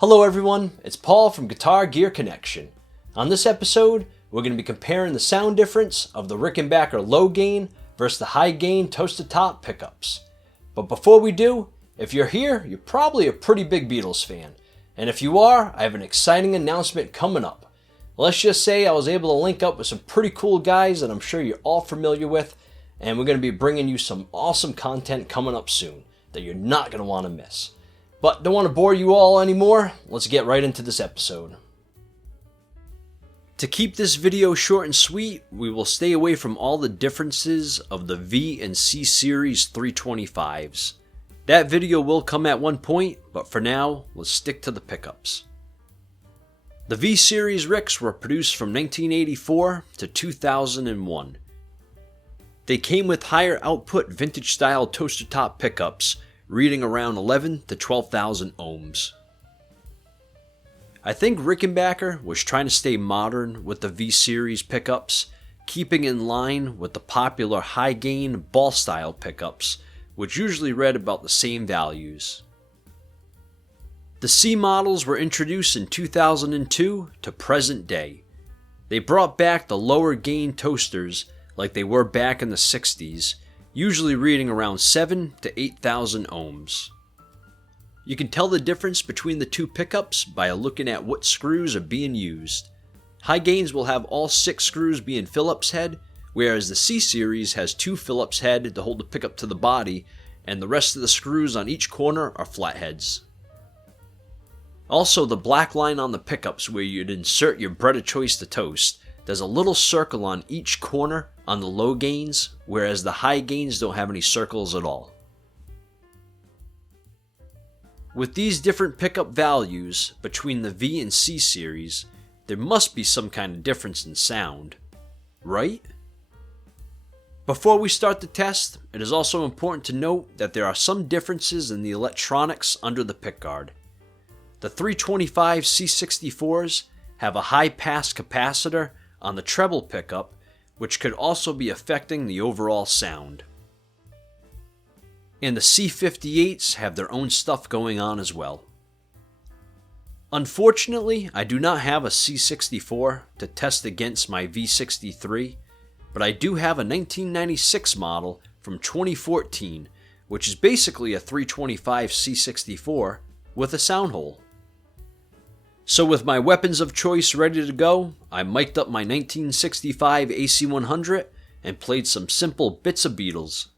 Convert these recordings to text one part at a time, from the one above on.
Hello everyone, it's Paul from Guitar Gear Connection. On this episode, we're going to be comparing the sound difference of the Rickenbacker low gain versus the high gain toast-to-top pickups. But before we do, if you're here, you're probably a pretty big Beatles fan. And if you are, I have an exciting announcement coming up. Let's just say I was able to link up with some pretty cool guys that I'm sure you're all familiar with, and we're going to be bringing you some awesome content coming up soon that you're not going to want to miss. But don't want to bore you all anymore, let's get right into this episode. To keep this video short and sweet, we will stay away from all the differences of the V and C series 325s. That video will come at one point, but for now, let's stick to the pickups. The V series Ricks were produced from 1984 to 2001. They came with higher output vintage style toast-to-top pickups, reading around 11 to 12,000 ohms. I think Rickenbacker was trying to stay modern with the V-Series pickups, keeping in line with the popular high-gain ball-style pickups, which usually read about the same values. The C models were introduced in 2002 to present day. They brought back the lower gain toasters like they were back in the 60s, usually reading around 7 to 8,000 ohms. You can tell the difference between the two pickups by looking at what screws are being used. High gains will have all 6 screws being Phillips head, whereas the C series has 2 Phillips head to hold the pickup to the body, and the rest of the screws on each corner are flatheads. Also, the black line on the pickups where you'd insert your bread of choice to toast, there's a little circle on each corner on the low gains, whereas the high gains don't have any circles at all. With these different pickup values between the V and C series, there must be some kind of difference in sound, right? Before we start the test, it is also important to note that there are some differences in the electronics under the pickguard. The 325 C64s have a high pass capacitor on the treble pickup, which could also be affecting the overall sound. And the C58s have their own stuff going on as well. Unfortunately, I do not have a C64 to test against my V63, but I do have a 1996 model from 2014, which is basically a 325 C64 with a sound hole. So with my weapons of choice ready to go, I mic'd up my 1965 AC100 and played some simple bits of Beatles.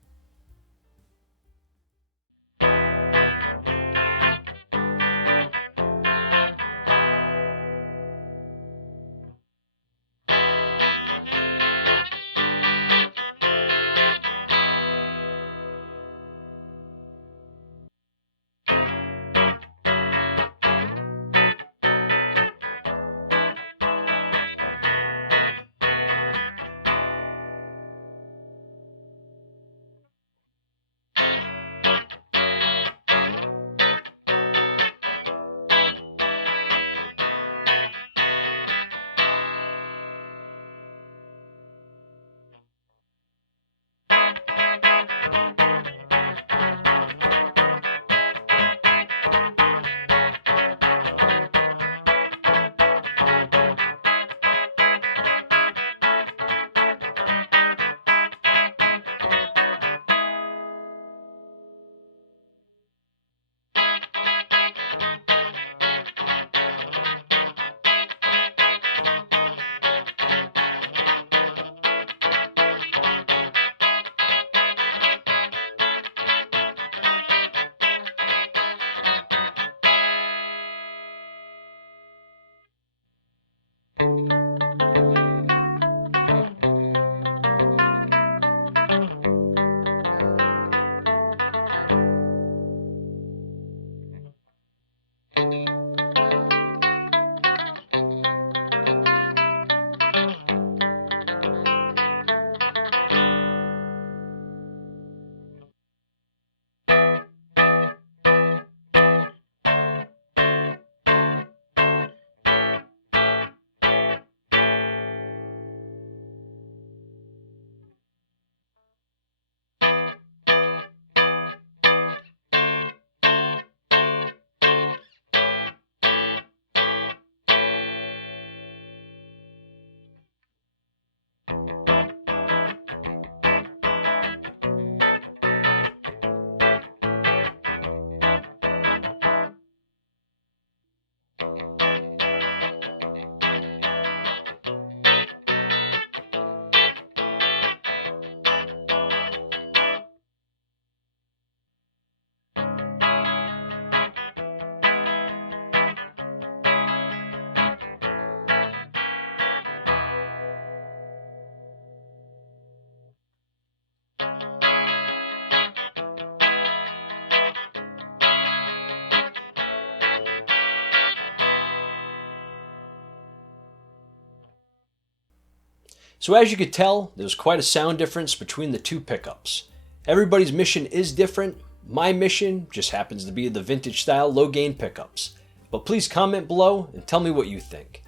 So as you could tell, there's quite a sound difference between the two pickups. Everybody's mission is different. My mission just happens to be the vintage style low gain pickups. But please comment below and tell me what you think.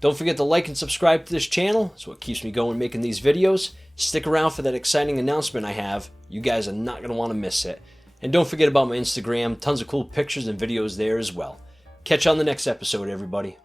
Don't forget to like and subscribe to this channel. It's what keeps me going making these videos. Stick around for that exciting announcement I have. You guys are not going to want to miss it. And don't forget about my Instagram. Tons of cool pictures and videos there as well. Catch you on the next episode, everybody.